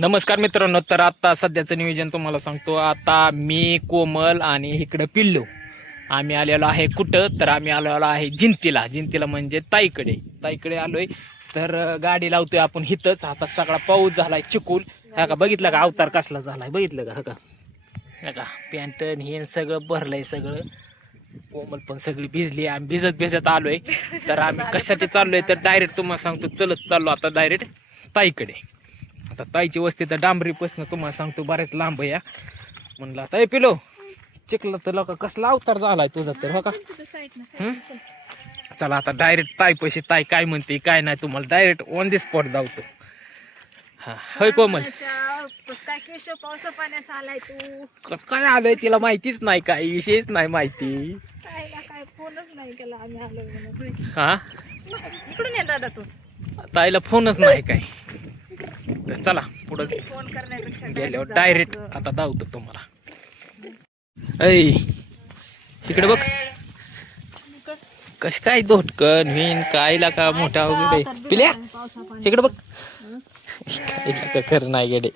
नमस्कार मित्रांनो. तर आता सध्याचं नियोजन तुम्हाला सांगतो. आता मी, कोमल आणि इकडं पिल्लू आम्ही आलेलो आहे. कुठं तर आम्ही आलेलो आहे जिंतीला म्हणजे ताईकडे आलोय. तर गाडी लावतोय आपण हिथंच. आता सगळा पाऊस झालाय, चिकूल हा का. बघितलं का अवतार कसला झालाय, बघितलं का? हा का पॅन्ट हे सगळं भरलंय सगळं. कोमल पण सगळी भिजली. आम्ही भिजत आलोय. तर आम्ही कशासाठी चाललोय तर डायरेक्ट तुम्हाला सांगतो, चलत चाललो आता डायरेक्ट ताईकडे. आता ताईची वस्ती तर डांबरीपासून तुम्हाला सांगतो बऱ्याच लांब या. म्हणलं आता पिलो चिकला तर लोक कसला अवतार झालाय तुझा तर, हो का. चला आता डायरेक्ट ताईपाशी. ताई काय म्हणते काय नाही तुम्हाला डायरेक्ट ऑन दी स्पॉट धावतो. हा होय कोमल. पावसा पाण्याचा आलाय तू. कस काय आलंय तिला माहितीच नाही, काय विषयच नाही माहिती. काय फोनच नाही केला आम्ही आलो म्हणून. हा इकडून ये दादा तू. ताईला फोनच नाही काय. तर चला पुढं फोन करण्यापेक्षा गेल्यावर डायरेक्ट आता धावतो तुम्हाला. ऐ इकडे बघ कश काय धोटकन विन कायला का मोठा वगैरे पिल्या. इकडे बघ का खर नाही गेडे.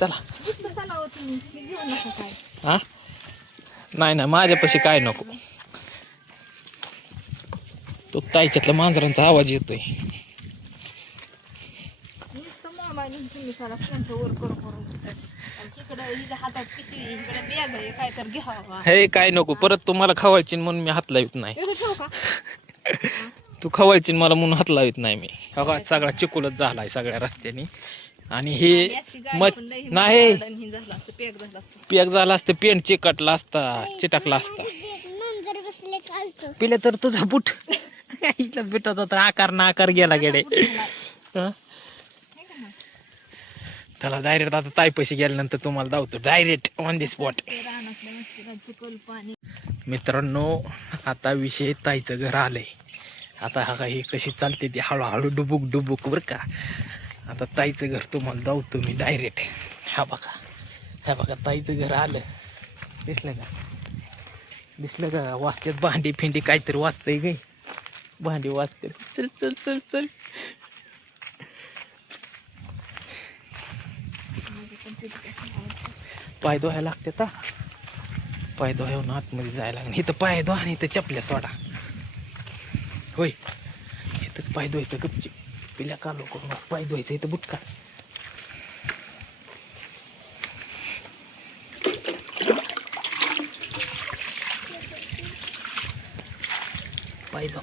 चला हा नाही ना माझ्यापाशी काय नको. तो ताईच्यातला मांजरांचा आवाज येतोय. हे काय नको परत तुम्हाला खवळचीन म्हणून मी हात लावित नाही. तू खवळचीन मला म्हणून हात लावित नाही मी. बघा सगळा चिकोलच झालाय सगळ्या रस्त्याने. आणि हे नाही पॅक झाला असतं, पेंट चिकटला असता, चिटकला असता. पिले तर तुझा बुट बिटाचा तर आकार ना आकार गेला गेडे. चला डायरेक्ट आता ताईपाशी गेल्यानंतर तुम्हाला धावतो डायरेक्ट ऑन दी स्पॉट. मित्रांनो आता विषय ताईचं घर आलंय. आता हा काही कशी चालते ती हळूहळू डुबुक बर का. आता ताईचं घर तुम्हाला धावतो मी डायरेक्ट. हा बघा ताईचं घर आलं. दिसलं का वाजतात भांडी फिंडी काहीतरी वाजतंय गे. भांडी वाजते. चल पाय धुवायला लागते का. पाय धुवायला आतमध्ये जायला लागले. इथं पाय धुवा आणि इथं चपल्या सोडा. होय इथंच पाय धुवायचं गपची. पिल्या का लोक पाय धुवायचं इथं बुटका. पाय धुवा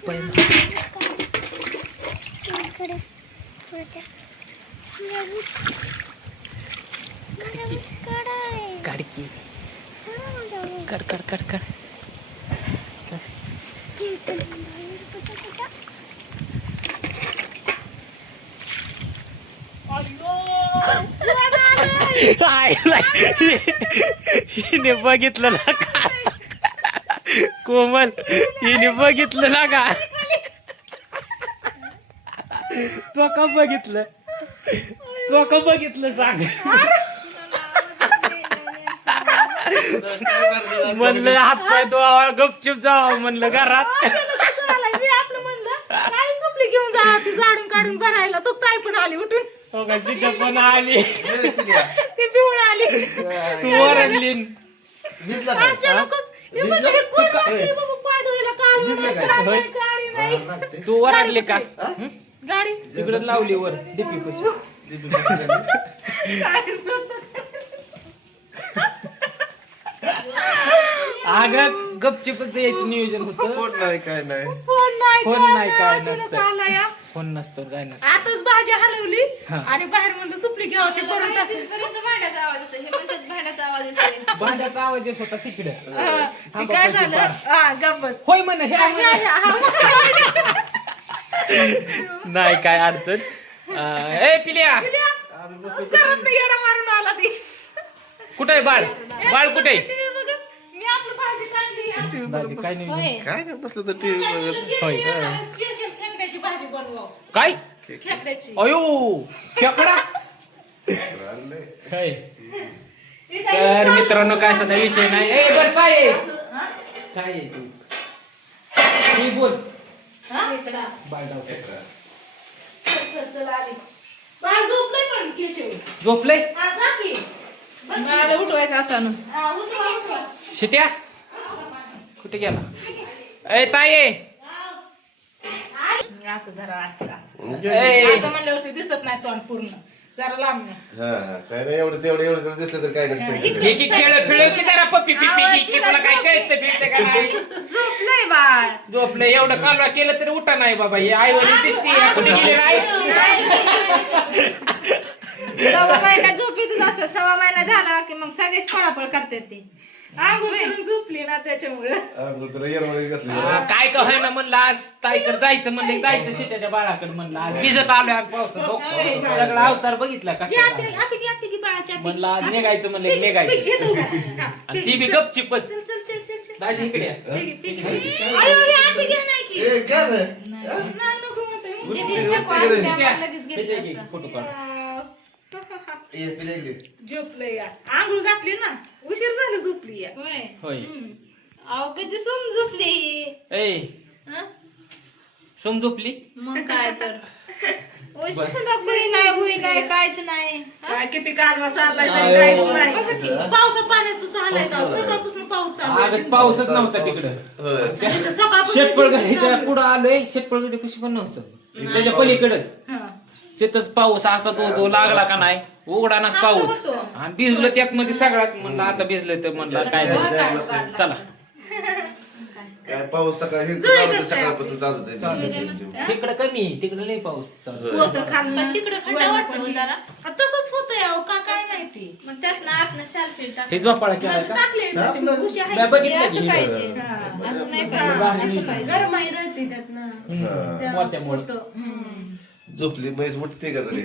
काडकी कर. हिने बघितलं ना का कोमल. हिने बघितलं ना का. तो का बघितलं सांग. म्हणलं हात पाय तो गपचूप जावा म्हणलं घरात. घेऊन जा ती झाडून काढून भरायला. तो ताई पण आली उठून. हो का शिका पण आली. ती पिऊन आली. तू ओरडली. तू ओरडली का. गाडी तिकडे लावली वर डीपी पशी. अगं गपचिपच यायचं नियोजन होतं. फोन नाही काय नाही. फोन नाही काय नसतं. फोन नसतं काय नसतं. आताच भाजी हलवली आणि बाहेर म्हणलं सुपली घ्यावं ते करून टाक. भांड्याचा आवाज येत होता तिकडे. काय झालं गप्पस होय म्हण. नाही काय अडचण. ए पिल्या करत नाही येडा मारून आला ती. कुठे आहे बाळ कुठे. मी आपलं भाजी टाकली. काय नाही काय नाही बसलं तर टीव्ही बघत. होय स्पेशल खेकड्याची भाजी बनवा. काय खेकड्याची. अयो खेकडा. तर मित्रांनो काय सध्या विषय नाही. बरं काय काय तू बोल. बाळ झोपलंय पण केशव. झोपले हा, जा की. मला उठवायचं आता ना. हा, उठवा, उठवा. शिट्या कुठे गेला ए ताये असं धरा असं असं ए असं म्हणल्यावरती दिसत नाही तोंड पूर्ण जरा लांब काय नाही एवढं तेवढं दिसलं तर काय नसतं हे की खेळ की जरा पप्पी पिप्पी की तुला काय कळतं फिरतं का नाही झोपलंय बाळ. झोपलं एवढं कालवा केलं तरी उठा नाही बाबा हे आई वडील दिसते कुठे गेले नाही 6 महिना झोपेतच असतात. 6 महिना झाला की मग सगळेच पळापळ करतात ते. आंघोळ करून झोपली ना त्याच्यामुळे तुला येरवळी घातली काय का होय ना म्हणलं आज ताईकडे जायचं म्हणलं जायचं शिट्याच्या बाळाकडे म्हणलं आज भिजत आलोय आम्ही पावसात हो. सगळा अवतार बघितला का म्हणलं आज निघायचं म्हणलं निघायचं आणि ती बी गपचिपच चल चल चल चल चल दाजी इकडे या. अयो, हे आती घ्या नाही की ए, काय नाही? नाही, नको म्हणते. दीदी नको असते, शिट्या, आम्हाला लगेच इथे घेतलं घे, असतं. फोटो काढ ये, पिल्या इकडे. झोपलंय या आंघोळ घातली ना उशीर झालं झोपली या होय. होय अहो कधी सोम झोपली. ए हं? सोम झोपली मग काय तर उशीर सुद्धा कुणी नाही हुई नाही काहीच नाही. काय किती कालवा चाललाय आयो. तरी काहीच नाही. बघा की. पावसा पाण्याचं चाललंय का सकाळपासून पाऊस चालू अगं पाऊसच नव्हता तिकडं होय. सकाळपासून शेतपळगडीच्या पुढं आलोय शेतपळगडी कशी पण नव्हतं त्याच्या पलीकडच तिथंच पाऊस असा तो लागला का नाही उघडानाच पाऊस होतो. आणि भिजलो त्यात मध्ये सगळाच म्हणलं आता भिजलं तर म्हणलं काय नाही. चला काय पाऊस सकाळी जुळे चालू कसं सकाळपासून चालू आहे. तिकडं कमी तिकडं लई पाऊस चालू होतं खाल्लं पण तिकडं थंड वाटतं हो जरा. तसंच होतंय अहो का काय माहिती मग त्यातनं आतनं शालफील टाक. हे झोपाळा केलाय का टाकले तशी उशी आहे. मी बघितलं असं की पाहिजे. हा. असं नाही पाहिजे. असं पाहिजे. गरमाई राहते त्यातनं. मोठ्यामुळं झोपली म्हैस उठते का तरी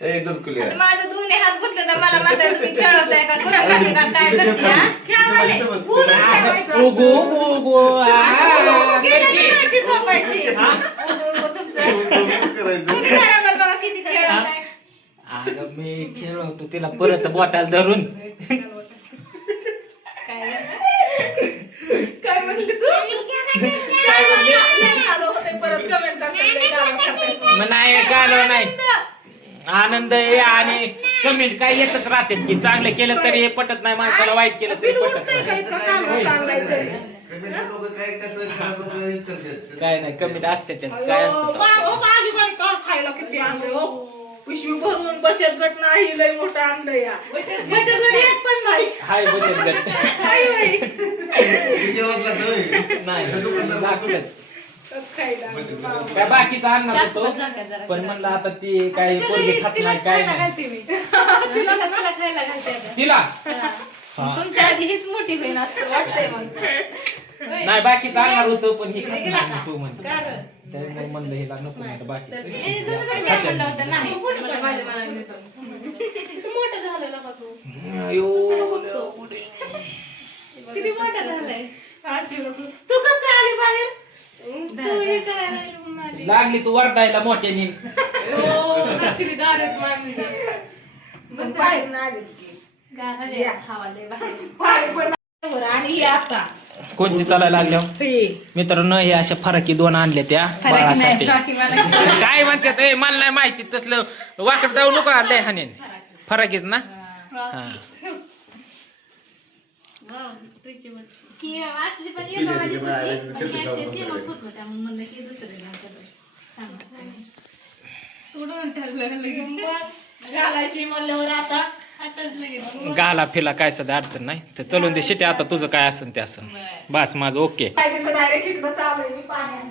ए डुलकुल्या आता माझं दोन्ही हात गुतले तर मला म्हणताय तुम्ही खेळवताय का कुठं करते का काय करते हा? खेळायला. पूर्ण खेळायचं असतं. उगो उगो किती झोपायची तुमचं तुम्ही बरोबर बघा किती खेळवताय. अगं मी खेळ होतो तिला परत बोटाला धरून काय काय म्हणली तू? काय म्हणले लय आलं होतं परत कमेंट करतात. नाही कालवा नाही आनंद आहे आणि कमेंट काय येतच राहते की चांगलं केलं तरी हे पटत नाही माणसाला वाईट केलं तरी पटत नाही लोक काय कसं खराब लोक हेच करतात. काय नाही कमेंट असते त्यात काय असतं माझी बाई का खायला किती आणलंय हो पिशवी भरून बचत गट नाही लय मोठं आणलं या बचत गट एक पण नाही हाय बचत गट काय बाई जेवण लागतं. नाही लागतच खायला काय बाकीचं आणणार जास्त होतो जागा जरा. पण म्हणलं आता ती काय पोरगी खात नाही काय नाही तिला सगळं खायला घालते आता. तिला मग तुमच्या आधी हीच मोठी होईल असं वाटतंय मग. होय. नाही बाकीचं आणणार होतो पण हे खात गेला नाही का? तू म्हणतो कारण? त्यामुळे म्हणलं हिला नको म्हणलं बाकीचं ए, तुझं काय काय म्हणलं होतं? नाही, मला माझ्या मनाने देतो. तू मोठं झालेला का तू? दुसरं बघतो. किती मोठा झालाय. तू कसं आली बाहेर तू हे करायला लागली म्हणून आली. लागली तू वरडायला मोठ्याने किती गारट मागणी. मग बाहेर नाही आली ती. गारट हवा लय बाहेर. बाहेर पण नाही. आणि ही आता कोणची चालायला लागल्या मित्रांनो हे अशा फरकी 2 आणल्या त्या फरक नाही, बाळासाठी राखी मला. काय म्हणतात ए, मला नाही माहिती तसलं वाकड जाऊ नको लय हाने फरकीच ना हा की असली पण एकावालीच होती, पण ह्यात ते सेमच होत होत्या. मग म्हणलं की दुसरं घ्या तर छान वाटतं. उडून ठरलं लगेच. घालायची म्हणल्यावर आता आताच लगेच. गाला फिला काय सध्या अडचण नाही तर चलून दे शिटे आता तुझं काय असेल ते असेल बस माझं ओके डायरेक्ट इकडं चालू आहे मी पाण्यात.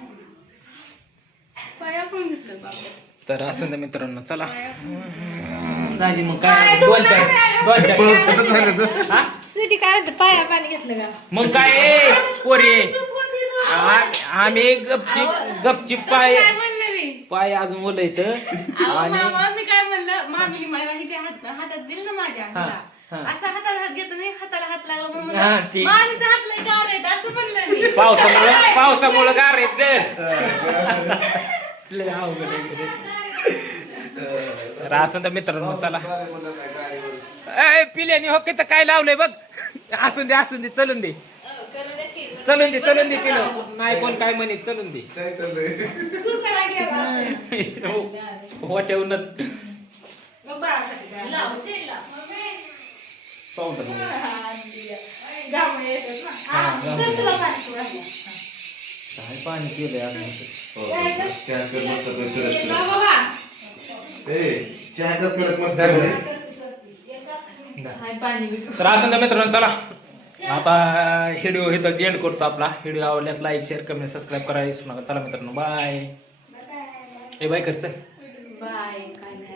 पाया पण घेतलं बाबा. तर असं दे मित्रांनो चला दाजी मग काय 2-4 हा स्वीटी काय म्हणते पाया पाणी घेतलं का? मग काय ए, पोरी आम्ही गपचिप पाय काय म्हणलं मी? पाय अजून ओलयत आणि मामा मी काय म्हणलं मामी मला हिच्या हातात दिल ना माझ्या हा, हिला. हा. असं हातात हात घेतो नाही हाताला हात लागला मग हा, म्हणलं ती. मामीचा हात लय गार आहे असं म्हणलं मी. पावसामुळं गार आहेत ग लय अवघड आहे. तर असं तर मित्रांनो चला ए पिल्याने हो तर काय लावलंय बघ असून दे चलून दे करू दे की. चलून दे पिलं नाही कोण काय म्हणत चलून दे काय चाललंय सुकला गेला असेल. हो ठेवूनच मग बाळासाठी काय लाव चेन लाव पावडर घाम येतात ना हा, हा, घाम तर तुला येतात. पाणी पुरा काय पाणी पिलंय आता हो, चहा कर मस्त कर, कडक चेन कर. लाव बाबा ए, चहा कर कडक मस्त कर रे. हाय पाणी बिकू तर असं का मित्रांनो, चला आता व्हिडिओ इथंच एंड करतो आपला. व्हिडिओ आवडल्यास लाईक शेअर कमेंट सबस्क्राईब करायला विसरू नका. चला मित्रांनो, बाय. ए बाय कर चल. बाय काय नाही